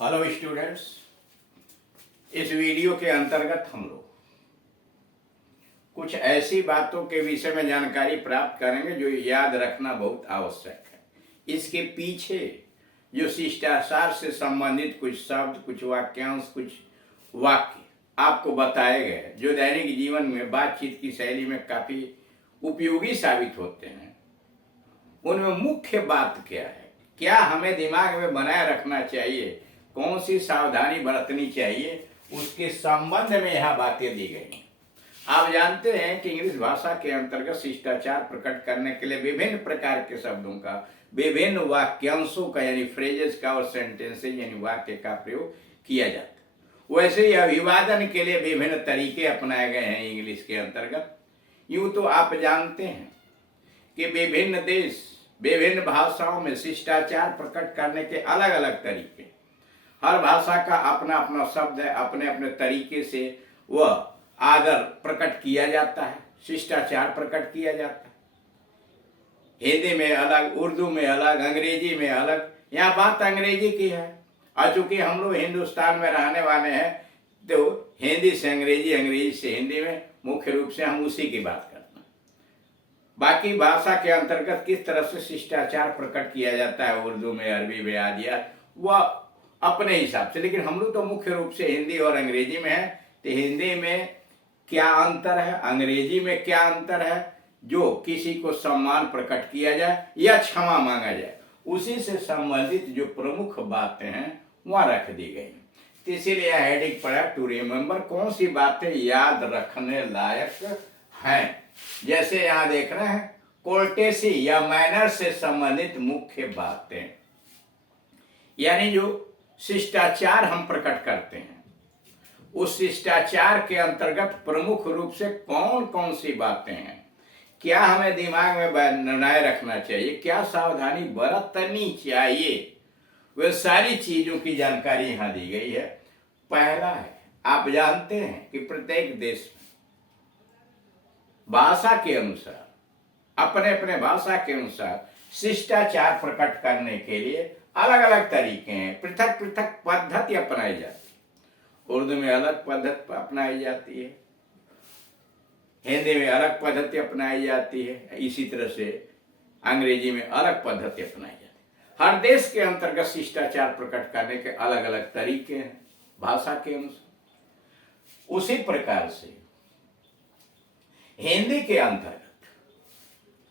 Hello students, इस video के अंतर्गत हम लोग कुछ ऐसी बातों के विषय में जानकारी प्राप्त करेंगे जो याद रखना बहुत आवश्यक है। इसके पीछे जो शिष्टाचार से संबंधित कुछ शब्द, कुछ वाक्यांश, कुछ वाक्य आपको बताए गए जो दैनिक जीवन में बातचीत की शैली में काफ़ी उपयोगी साबित होते हैं, उनमें मुख्य बात क्या है, क्या हमें दिमाग में बनाए रखना चाहिए, कौन सी सावधानी बरतनी चाहिए, उसके संबंध में यह बातें दी गई हैं। आप जानते हैं कि इंग्लिश भाषा के अंतर्गत शिष्टाचार प्रकट करने के लिए विभिन्न प्रकार के शब्दों का, विभिन्न वाक्यांशों का यानी फ्रेजेस का और सेंटेंसेज यानी वाक्य का प्रयोग किया जाता है। वैसे ही अभिवादन के लिए विभिन्न तरीके अपनाए गए हैं इंग्लिश के अंतर्गत। यूँ तो आप जानते हैं कि विभिन्न देश, विभिन्न भाषाओं में शिष्टाचार प्रकट करने के अलग अलग तरीके, हर भाषा का अपना अपना शब्द है, अपने अपने तरीके से वह आदर प्रकट किया जाता है, शिष्टाचार प्रकट किया जाता है। हिंदी में अलग, उर्दू में अलग, अंग्रेजी में अलग। यहाँ बात अंग्रेजी की है और चूंकि हम लोग हिंदुस्तान में रहने वाले हैं तो हिंदी से अंग्रेजी, अंग्रेजी से हिंदी में मुख्य रूप से हम उसी की बात करते हैं। बाकी भाषा के अंतर्गत किस तरह से शिष्टाचार प्रकट किया जाता है उर्दू में, अरबी में आदि, वह अपने हिसाब से, लेकिन हम लोग तो मुख्य रूप से हिंदी और अंग्रेजी में है। तो हिंदी में क्या अंतर है, अंग्रेजी में क्या अंतर है, जो किसी को सम्मान प्रकट किया जाए या क्षमा मांगा जाए, उसी से संबंधित जो प्रमुख बातें हैं वह रख दी गई। तो इसीलिए हेडिंग पड़ा टू रिमेम्बर, कौन सी बातें याद रखने लायक हैं। जैसे यहाँ देख रहे हैं कोर्टेसी या मैनर से संबंधित मुख्य बातें, यानी जो शिष्टाचार हम प्रकट करते हैं, उस शिष्टाचार के अंतर्गत प्रमुख रूप से कौन कौन सी बातें हैं, क्या हमें दिमाग में बनाए रखना चाहिए, क्या सावधानी बरतनी चाहिए, वे सारी चीजों की जानकारी यहां दी गई है। पहला है, आप जानते हैं कि प्रत्येक देश में भाषा के अनुसार, अपने अपने भाषा के अनुसार शिष्टाचार प्रकट करने के लिए अलग अलग तरीके हैं, पृथक पृथक पद्धति अपनाई जाती है। उर्दू में अलग पद्धति अपनाई जाती है, हिंदी में अलग पद्धति अपनाई जाती है, इसी तरह से अंग्रेजी में अलग पद्धति अपनाई जाती है। हर देश के अंतर्गत शिष्टाचार प्रकट करने के अलग अलग तरीके हैं भाषा के अनुसार। उसी प्रकार से हिंदी के अंतर्गत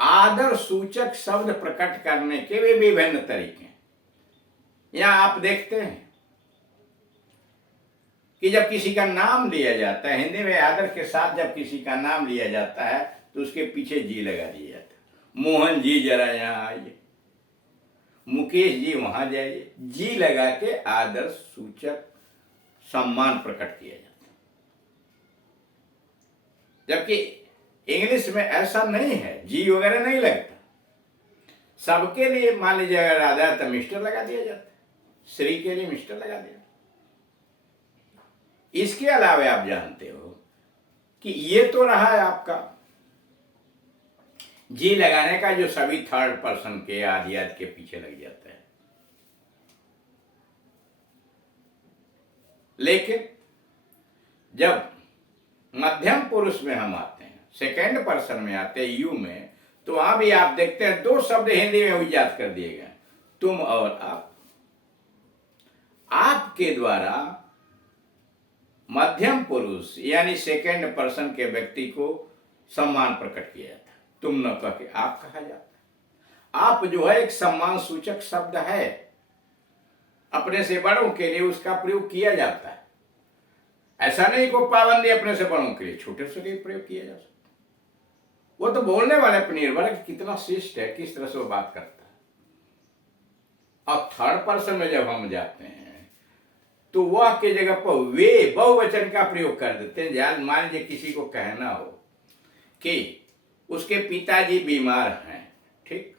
आदर सूचक शब्द प्रकट करने के भी विभिन्न तरीके हैं। यहां आप देखते हैं कि जब किसी का नाम लिया जाता है, हिंदी में आदर के साथ जब किसी का नाम लिया जाता है तो उसके पीछे जी लगा दिया जाता है। मोहन जी जरा यहाँ आइए, मुकेश जी वहां जाइए, जी लगा के आदर सूचक सम्मान प्रकट किया जाता है। जबकि इंग्लिश में ऐसा नहीं है, जी वगैरह नहीं लगता। सबके लिए मान लीजिए अगर राधा है तो मिस्टर लगा दिया जाता है, श्री के लिए मिस्टर लगा दिया। इसके अलावा आप जानते हो कि ये तो रहा है आपका जी लगाने का, जो सभी थर्ड पर्सन के आदियात के पीछे लग जाता है। लेकिन जब मध्यम पुरुष में हम आते हैं, सेकेंड पर्सन में आते हैं, यू में, तो वहां भी आप देखते हैं दो शब्द हिंदी में इजाद कर दिए गए, तुम और आप। आपके द्वारा मध्यम पुरुष यानी सेकेंड पर्सन के व्यक्ति को सम्मान प्रकट किया जाता है, तुम न कह के आप कहा जाता है। आप जो है एक सम्मान सूचक शब्द है, अपने से बड़ों के लिए उसका प्रयोग किया जाता है। ऐसा नहीं को पाबंदी अपने से बड़ों के लिए, छोटे से भी प्रयोग किया जा सकता है। वो तो बोलने वाले पर निर्भर है कि कितना शिष्ट है, किस तरह से वो बात करता है। अब थर्ड पर्सन में जब हम जाते हैं तो वह के जगह पर वे बहुवचन का प्रयोग कर देते हैं। ध्यान, मान लीजिए किसी को कहना हो कि उसके पिताजी बीमार हैं, ठीक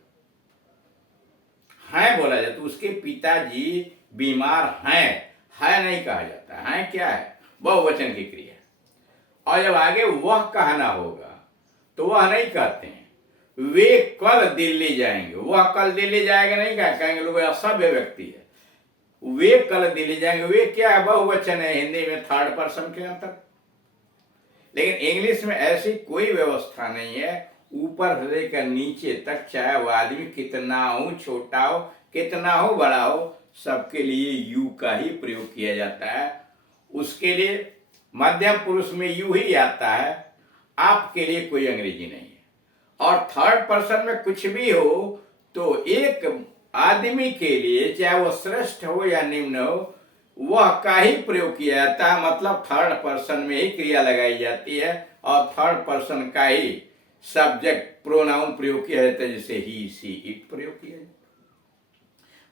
है बोला जाए तो उसके पिताजी बीमार हैं, है नहीं कहा जाता है क्या है, बहुवचन की क्रिया। और जब आगे वह कहना होगा तो वह नहीं कहते हैं वे कल दिल्ली जाएंगे, वह कल दिल्ली जाएगा नहीं कहेंगे, लोग असभ्य व्यक्ति है। वे कल दिले जाएंगे। वे क्या है? बहुवचन है हिंदी में, थर्ड पर्सन के अंतर। लेकिन इंग्लिश में ऐसी कोई व्यवस्था नहीं है। ऊपर से लेकर नीचे तक, चाहे वो आदमी कितना हो, छोटा हो, कितना हो, बड़ा हो, सबके लिए यू का ही प्रयोग किया जाता है। उसके लिए मध्यम पुरुष में यू ही आता है, आपके लिए कोई अंग्रेजी नहीं है। और थर्ड पर्सन में कुछ भी हो तो एक आदमी के लिए, चाहे वो श्रेष्ठ हो या निम्न हो, वह का ही प्रयोग किया जाता है। मतलब थर्ड पर्सन में ही क्रिया लगाई जाती है और थर्ड पर्सन का ही सब्जेक्ट प्रोनाउन प्रयोग किया जाता है, जैसे ही, सी, इट प्रयोग किया जाता है।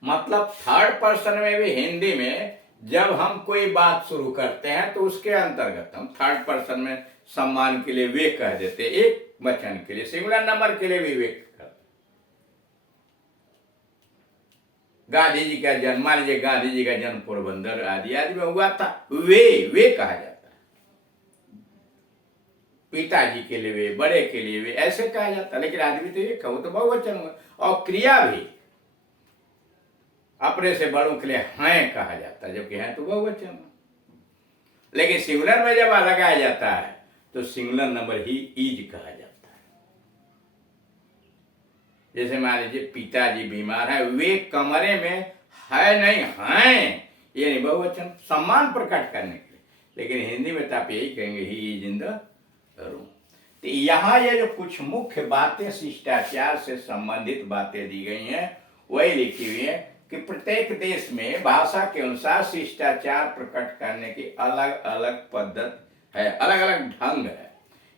मतलब थर्ड पर्सन में भी हिंदी में जब हम कोई बात शुरू करते हैं तो उसके अंतर्गत हम थर्ड पर्सन में सम्मान के लिए वे कह देते हैं, एक वचन के लिए, सिंगुलर नंबर के लिए भी वे करते। गांधी जी का जन्म, मान लीजिए गांधी जी का जन्म पोरबंदर आदि आदि में हुआ था, वे कहा जाता है। पिताजी के लिए वे, बड़े के लिए वे, ऐसे कहा जाता है। लेकिन आदमी तो ये कहो तो बहुवचन हुआ। और क्रिया भी अपने से बड़ों के लिए हैं कहा जाता है, जबकि हैं तो बहुवचन। लेकिन सिंगुलर में जब लगाया जाता है तो सिंगुलर नंबर ही इज कहा जाता है। जैसे मान लीजिए पिताजी बीमार है, वे कमरे में है नहीं, हैं, ये नहीं बहुवचन, सम्मान प्रकट करने के लिए। लेकिन हिंदी में तो आप यही कहेंगे he is in the room. तो यहाँ ये जो कुछ मुख्य बातें शिष्टाचार से संबंधित बातें दी गई हैं, वही लिखी हुई है कि प्रत्येक देश में भाषा के अनुसार शिष्टाचार प्रकट करने की अलग अलग पद्धति है, अलग अलग ढंग है।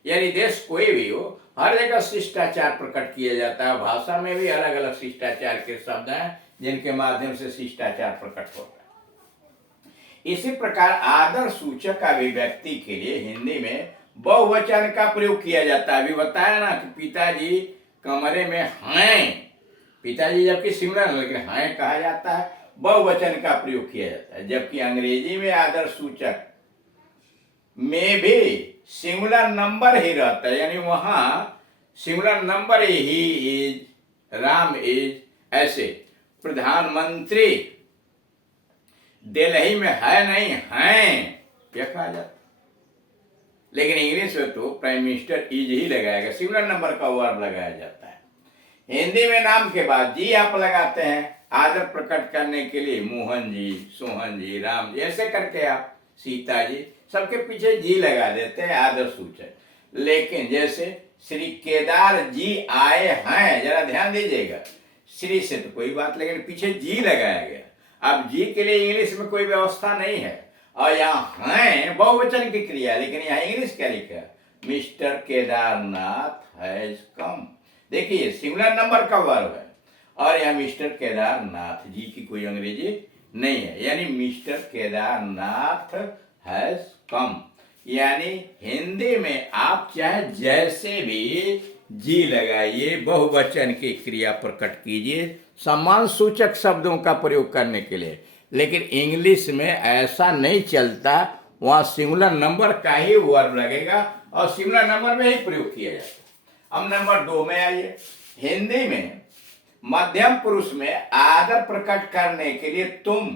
यानी देश कोई भी हो, हर जगह शिष्टाचार प्रकट किया जाता है। भाषा में भी अलग अलग शिष्टाचार के शब्द हैं जिनके माध्यम से शिष्टाचार प्रकट होता है। इसी प्रकार आदर सूचक अभिव्यक्ति के लिए हिंदी में बहुवचन का प्रयोग किया जाता है। अभी बताया ना कि पिताजी कमरे में हैं, पिताजी जबकि सिंगुलर लेकिन हैं कहा जाता है, बहुवचन का प्रयोग किया जाता है। जबकि अंग्रेजी में आदर सूचक में भी सिंगुलर नंबर ही रहता है, यानी वहां singular number he is, Ram is, ऐसे। प्रधानमंत्री दिल्ली में है नहीं, हैं क्या कहा जाता है। लेकिन इंग्लिश में तो प्राइम मिनिस्टर इज ही लगाएगा, सिंगुलर नंबर का वर्ब लगाया जाता है। हिंदी में नाम के बाद जी आप लगाते हैं आदर प्रकट करने के लिए, मोहन जी, सोहन जी, राम जी, ऐसे करके आप, सीता जी, सबके पीछे जी लगा देते हैं आदर सूचक। लेकिन जैसे श्री केदार जी आए हैं, जरा ध्यान दीजिएगा, श्री से तो कोई बात, लेकिन पीछे जी लगाया गया। अब जी के लिए इंग्लिश में कोई व्यवस्था नहीं है, और यहाँ हैं बहुवचन की क्रिया, लेकिन यहाँ इंग्लिश क्या लिखा है? Mister Kedarnath has come. देखिए सिंगुलर नंबर का वर्ब है और यहाँ मिस्टर केदारनाथ, जी की कोई अंग्रेजी नहीं है, यानी मिस्टर केदारनाथ हैज कम। यानी हिंदी में आप चाहे जैसे भी जी लगाइए, बहुवचन की क्रिया प्रकट कीजिए सम्मान सूचक शब्दों का प्रयोग करने के लिए। लेकिन इंग्लिश में ऐसा नहीं चलता, वहां सिंगुलर नंबर का ही वर्ब लगेगा और सिंगुलर नंबर में ही प्रयोग किया जाता है। अब नंबर 2 में आइए। हिंदी में मध्यम पुरुष में आदर प्रकट करने के लिए तुम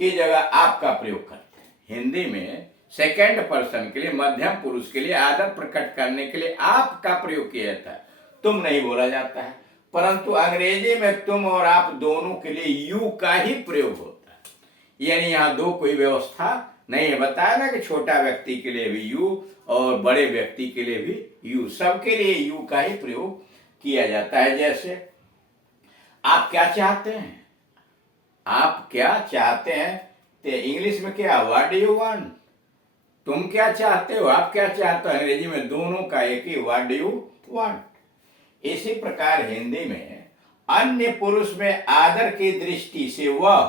की जगह आपका प्रयोग करते हैं। हिंदी में सेकंड पर्सन के लिए, मध्यम पुरुष के लिए आदर प्रकट करने के लिए आपका प्रयोग किया जाता है, तुम नहीं बोला जाता है। परंतु अंग्रेजी में तुम और आप दोनों के लिए यू का ही प्रयोग होता है, यानी यहाँ दो कोई व्यवस्था नहीं है। बताया ना कि छोटा व्यक्ति के लिए भी यू और बड़े व्यक्ति के लिए भी यू, सबके लिए यू का ही प्रयोग किया जाता है। जैसे आप क्या चाहते हैं, आप क्या चाहते हैं, तो इंग्लिश में क्या, व्हाट डू यू वांट, तुम क्या चाहते हो, आप क्या चाहते हो। अंग्रेजी में दोनों का एक ही, व्हाट डू यू वांट। इसी प्रकार हिंदी में अन्य पुरुष में आदर की दृष्टि से वह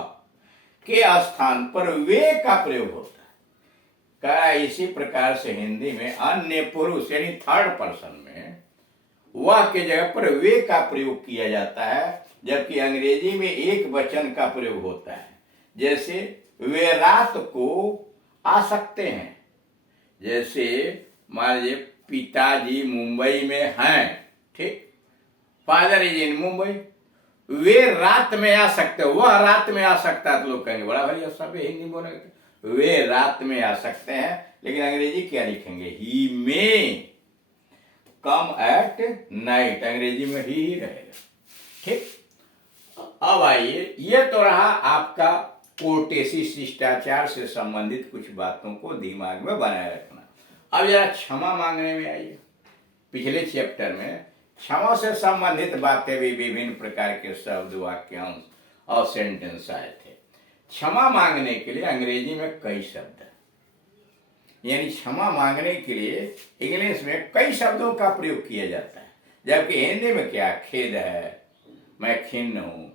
के स्थान पर वे का प्रयोग होता है। कहा इसी प्रकार से हिंदी में अन्य पुरुष यानी थर्ड पर्सन में वह के जगह पर वे का प्रयोग किया जाता है, जबकि अंग्रेजी में एक वचन का प्रयोग होता है। जैसे वे रात को आ सकते हैं, जैसे मान लीजिए पिताजी मुंबई में हैं, ठीक, फादर इज इन मुंबई, वे रात में आ सकते, वह रात में आ सकता है, तो लोग कहेंगे बड़ा भाई सब हिंदी बोलेंगे, वे रात में आ सकते हैं, लेकिन अंग्रेजी क्या लिखेंगे, ही में कम एट नाइट, अंग्रेजी में ही रहेगा। ठीक, अब आइए, ये तो रहा आपका कोर्टेसी शिष्टाचार से संबंधित कुछ बातों को दिमाग में बनाए रखना। अब जरा क्षमा मांगने में आइए। पिछले चैप्टर में क्षमा से संबंधित बातें भी विभिन्न प्रकार के शब्द, वाक्यांश और सेंटेंस आए थे। क्षमा मांगने के लिए अंग्रेजी में कई शब्द हैं, यानी क्षमा मांगने के लिए इंग्लिश में कई शब्दों का प्रयोग किया जाता है, जबकि हिंदी में क्या, खेद है, मैं खिन्न हूं,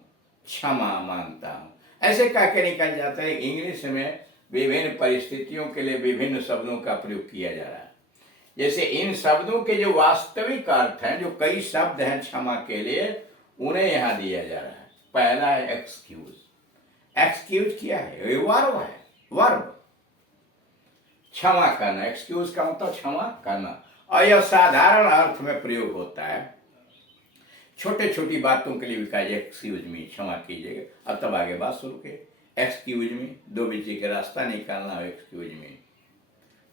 क्षमा मांगता हूं, ऐसे कह के निकल जाता है। इंग्लिश में विभिन्न परिस्थितियों के लिए विभिन्न शब्दों का प्रयोग किया जा रहा है। जैसे इन शब्दों के जो वास्तविक अर्थ हैं, जो कई शब्द हैं क्षमा के लिए, उन्हें यहां दिया जा रहा है। पहला है एक्सक्यूज। एक्सक्यूज क्या है, ये वर्ब है, वर्ब क्षमा करना। एक्सक्यूज का मतलब क्षमा करना, और यह साधारण अर्थ में प्रयोग होता है। छोटे छोटी बातों के लिए भी कहा जाए एक्सक्यूज मी, क्षमा कीजिएगा। अब तब आगे बात शुरू के, एक्सक्यूज मी, दो बीचे के रास्ता निकालना हो, एक्सक्यूज मी।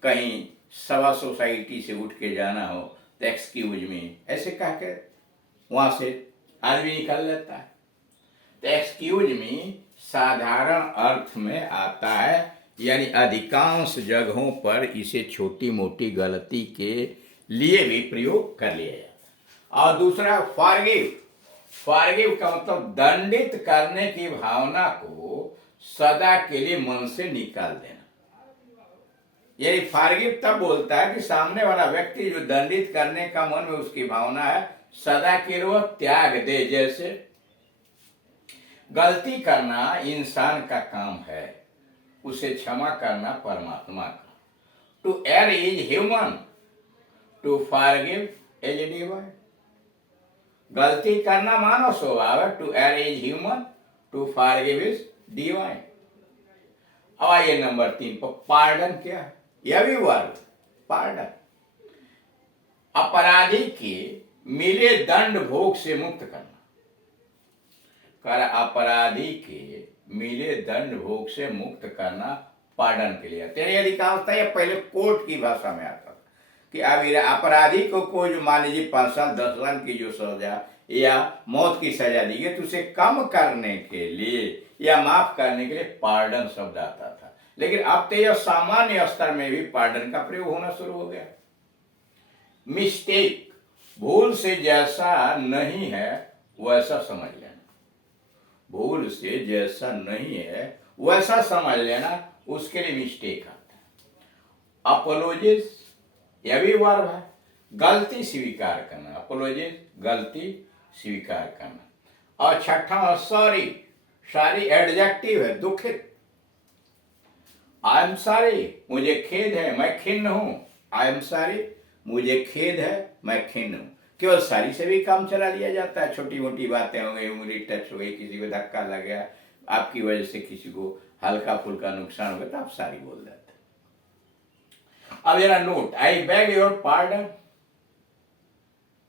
कहीं सभा सोसाइटी से उठ के जाना हो तो एक्सक्यूज मी, ऐसे कह के वहां से आदमी निकल लेता है। तो एक्सक्यूज मी साधारण अर्थ में आता है, यानी अधिकांश जगहों पर इसे छोटी मोटी गलती के लिए भी प्रयोग कर लिया जाता है। और दूसरा फॉरगिव। फॉरगिव का मतलब दंडित करने की भावना को सदा के लिए मन से निकाल देना। यही फॉरगिव तब बोलता है कि सामने वाला व्यक्ति जो दंडित करने का मन में उसकी भावना है, सदा के लिए त्याग दे। जैसे गलती करना इंसान का काम है, उसे क्षमा करना परमात्मा का। To err is human, to forgive is divine. गलती करना मानव स्वभाव है, to err is human, to forgive is divine. अब आइए नंबर 3 पर, पार्डन क्या है, यह भी वर्ब, पार्डन। अपराधी के मिले दंड भोग से मुक्त करना। कर अपराधी के मिले दंड भोग से मुक्त करना पार्डन के लिए। तेरे अधिकांशता यह पहले कोर्ट की भाषा में आता था कि अब अपराधी को कोई जो मान लीजिए 5 साल 10 साल की जो सजा या मौत की सजा दी गई, तो उसे कम करने के लिए या माफ करने के लिए पार्डन शब्द आता था। लेकिन अब तो यह सामान्य स्तर में भी पार्डन का प्रयोग होना शुरू हो गया। मिस्टेक, भूल से जैसा नहीं है वैसा समझ लेना। भूल से जैसा नहीं है वैसा समझ लेना, उसके लिए मिस्टेक आता है। अपोलोजिस, यह भी वर्ब है, गलती स्वीकार करना। अपोलोजिस, गलती स्वीकार करना। और छठा सॉरी। सॉरी एडजेक्टिव है, दुखित। आई एम सॉरी, मुझे खेद है, मैं खिन्न हूं। आई एम सॉरी, मुझे खेद है, मैं खिन्न हूं। केवल सारी से भी काम चला लिया जाता है। छोटी मोटी बातें हो गई, उंगली टच हो गई, किसी को धक्का लग गया, आपकी वजह से किसी को हल्का फुल्का नुकसान हो गया, तो आप सारी बोल देते। अब जरा note, I beg your pardon,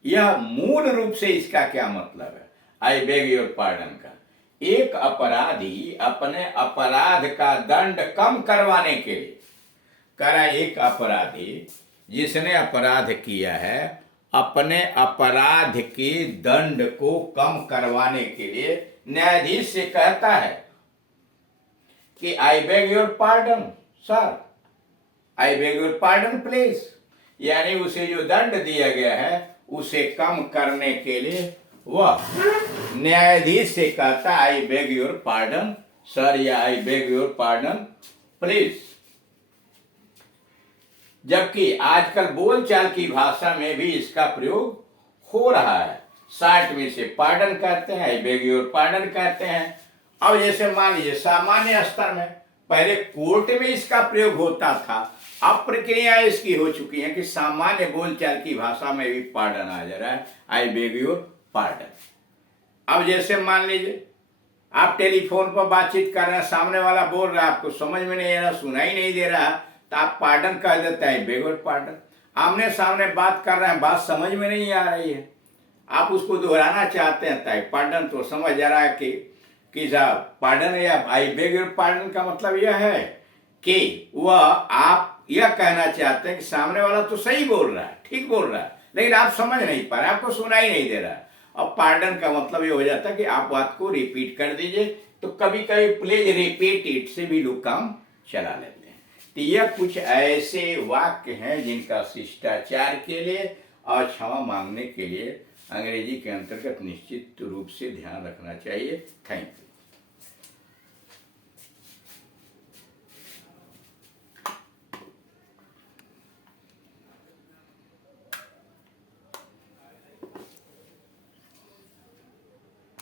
यह मूल रूप से इसका क्या मतलब है, आई बेग योर पार्डन का। एक अपराधी अपने अपराध का दंड कम करवाने के लिए, करा एक अपराधी जिसने अपराध किया है, अपने अपराध के दंड को कम करवाने के लिए न्यायाधीश से कहता है कि आई beg your pardon sir, I beg your pardon please. यानी उसे जो दंड दिया गया है उसे कम करने के लिए वह न्यायाधीश से कहता है I beg your pardon sir या I beg your pardon please. जबकि आजकल बोलचाल की भाषा में भी इसका प्रयोग हो रहा है। 60 में से पार्डन कहते हैं, आई बेग योर पार्डन कहते हैं। अब जैसे मान लीजिए सामान्य स्तर में पहले कोर्ट में इसका प्रयोग होता था, अब प्रक्रिया इसकी हो चुकी है कि सामान्य बोलचाल की भाषा में भी पार्डन आ जा रहा है, आई बेग योर पार्डन। अब जैसे मान लीजिए आप टेलीफोन पर बातचीत कर रहे हैं, सामने वाला बोल रहा है, आपको समझ में नहीं आ रहा, सुनाई नहीं दे रहा, तो आप पार्डन कह देते हैं, बेग योर पार्डन। आमने सामने बात कर रहे हैं, बात समझ में नहीं आ रही है, आप उसको दोहराना चाहते हैं ताकि पार्डन तो समझ जा रहा है कि साहब पार्डन या आई बेग योर पार्डन का मतलब यह है कि वह आप यह कहना चाहते हैं कि सामने वाला तो सही बोल रहा है, ठीक बोल रहा है, लेकिन आप समझ नहीं पा रहे, आपको सुनाई नहीं दे रहा। अब पार्डन का मतलब ये हो जाता है कि आप बात को रिपीट कर दीजिए। तो कभी कभी प्लीज रिपीट इट से भी लोग काम चला लेते हैं। तो यह कुछ ऐसे वाक्य हैं जिनका शिष्टाचार के लिए और क्षमा मांगने के लिए अंग्रेजी के अंतर्गत निश्चित रूप से ध्यान रखना चाहिए। Thank you.